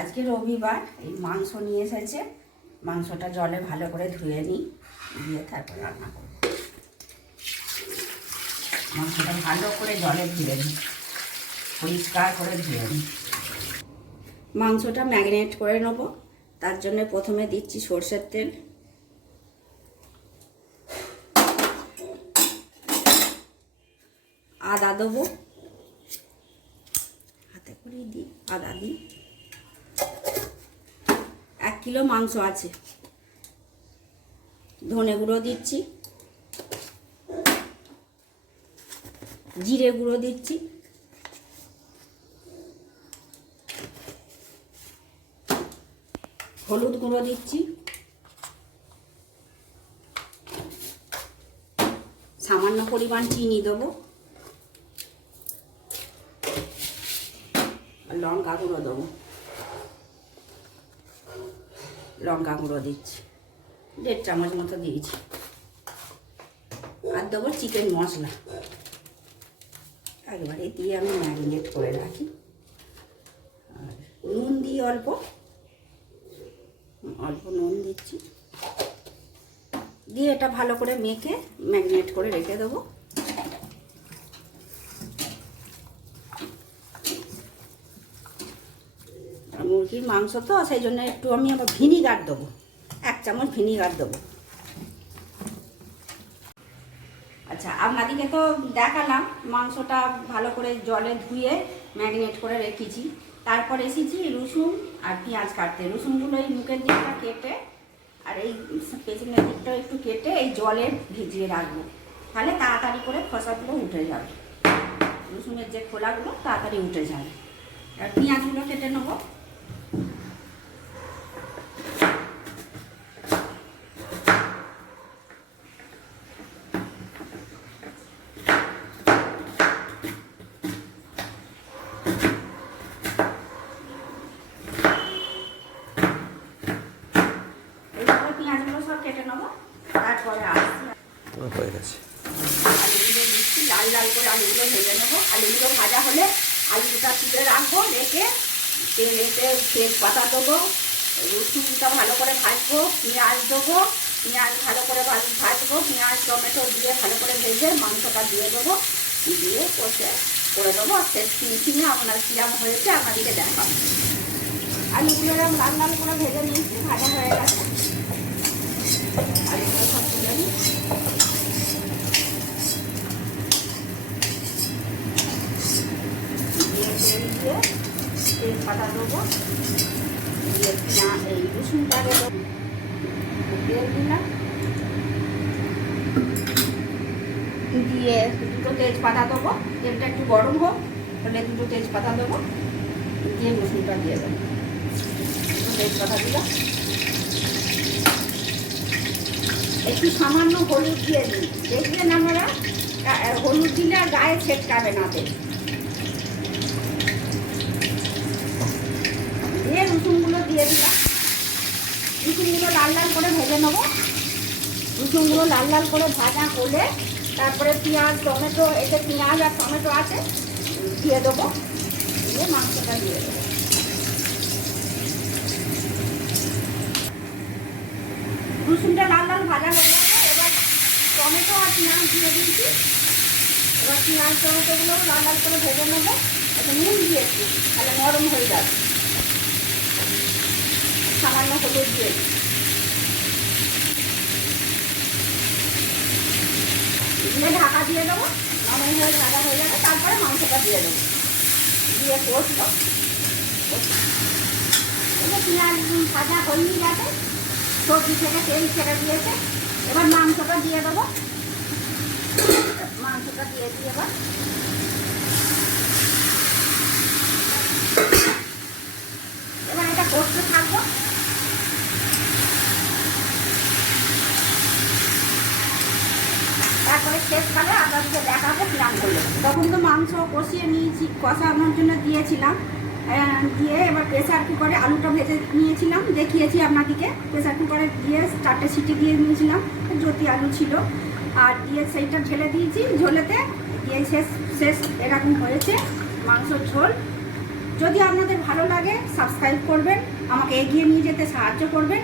আজকে রবিবার, এই মাংস নিয়ে এসেছে। মাংসটা জলে ভালো করে ধুয়ে নিই, দিয়ে তারপর রান্না করব। মাংসটা ভালো করে জলে ধুয়ে নিই, পরিষ্কার করে ধুয়ে নিই। মাংসটা ম্যারিনেট করে নেব। তার জন্য প্রথমে দিচ্ছি সরষের তেল, আদা দেবো, হাতে করে দিই, আদা দিই। 1 কিলো মাংস আছে। ধনে গুঁড়ো দিচ্ছি, জিরে গুঁড়ো দিচ্ছি, হলুদ গুঁড়ো দিচ্ছি, সামান্য পরিমাণ চিনি দেবো, আর লঙ্কা গুঁড়ো দেবো। লঙ্কা গুঁড়ো দিচ্ছি, 1.5 চামচ মতো দিয়েছি। আর দেবো চিকেন মশলা। একবারে দিয়ে আমি ম্যারিনেট করে রাখি। আর নুন দিই অল্প অল্প নুন দিচ্ছি, দিয়ে এটা ভালো করে মেখে ম্যারিনেট করে রেখে দেবো। মুরগির মাংস তো, সেই জন্য একটু আমি আবার ভিনিগার দেবো, 1 চামচ ভিনিগার দেবো। আচ্ছা, আপনাদেরকে তো দেখালাম মাংসটা ভালো করে জলে ধুয়ে ম্যারিনেট করে রেখেছি। তারপর এসেছি রসুন আর পেঁয়াজ কাটতে। রসুনগুলো এই মুখের দিকটা কেটে আর এই পেছনের দিকটা একটু কেটে এই জলে ভিজিয়ে রাখবো, তাহলে তাড়াতাড়ি করে খোসাগুলো উঠে যাবে। রসুনের যে খোলাগুলো তাড়াতাড়ি উঠে যাবে। আর পেঁয়াজগুলো কেটে নেবো। পেঁয়াজগুলো সব কেটে নেবো, তারপরে আসছি। হয়ে গেছে। আলুগুলো দিচ্ছি, লাল লাল করে আলুগুলো ভেজে নেবো। আলুগুলো ভাজা হলে আলুটা তুলে রাখবো, রেখে তেলেতে তেজপাতা দেবো, রসুনটা ভালো করে ভাজবো, পেঁয়াজ দেবো, পেঁয়াজ ভালো করে ভাজবো, পেঁয়াজ টমেটো দিয়ে ভালো করে ভেজে মাংসটা দিয়ে দেবো, দিয়ে কষে করে দেবো। শেষ ফিনিশিংয়ে আপনার কিরম হয়েছে আপনাদেরকে দেখাবো। আলুগুলো এরকম লাল লাল করে ভেজে নিয়েছি, ভাজা হয়ে গেছে। আলুগুলো সব তুলে নিই। দিয়ে তেজপাতা দেবো, দিয়ে এই রসুনটাকে দেবো, তেল দিলাম, দিয়ে 2টো তেজপাতা দেবো। তেলটা একটু গরম হোক, তাহলে 2টো তেজপাতা দেবো, দিয়ে রসুনটা দিয়ে দেবো। 2টো তেজপাতা দিলাম, একটু সামান্য হলুদ দিয়ে দিই। দেখবেন আমরা হলুদ দিলে আর গায়ে ছেটকাবে না। তেল দিয়ে রসুনগুলো দিয়ে দিলাম। রসুনগুলো লাল লাল করে ভেজে নেবো। রসুনগুলো লাল লাল করে ভাজা হলে তারপরে পেঁয়াজ টমেটো, এতে পেঁয়াজ আর টমেটো আছে, দিয়ে দেবো, দিয়ে মাংসটা দিয়ে দেবো। রসুনটা লাল লাল ভাজা হয়ে গেছে, এবার টমেটো আর পেঁয়াজ দিয়ে দিচ্ছি। এবার পেঁয়াজ টমেটোগুলো লাল লাল করে ভেজে নেবো। একটু নুন দিয়েছি, তাহলে নরম হয়ে যাবে। সামান্য হলুদ দিয়ে ঢাকা দিয়ে দেবো, নরম হয়ে ভাজা হয়ে যাবে। তারপরে মাংসটা দিয়ে দেবো, দিয়ে কষবো। পেঁয়াজ ভাজা হয়ে গেছে, সবজি থেকে তেল ছেড়ে দিয়েছে। এবার মাংসটা দিয়ে দেবো। মাংসটা দিয়ে দিয়ে এবার এটা কষতে থাকবো। তারপরে শেষকালে আপনাদেরকে দেখাবো কিরাম করলে। তখন তো মাংস কষিয়ে নিয়েছি, কষানোর জন্য দিয়েছিলাম। দিয়ে এবার প্রেসার কুকারে আলুটা ভেজে নিয়েছিলাম, দেখিয়েছি আপনাদেরকে। প্রেসার কুকারে দিয়ে 4টে সিটি দিয়ে নিয়েছিলাম, জ্যোতি আলু ছিল। আর দিয়ে সেইটা ঢেলে দিয়েছি ঝোলেতে, দিয়ে শেষ এরকম হয়েছে মাংসর ঝোল। যদি আপনাদের ভালো লাগে সাবস্ক্রাইব করবেন, আমাকে এগিয়ে নিয়ে যেতে সাহায্য করবেন।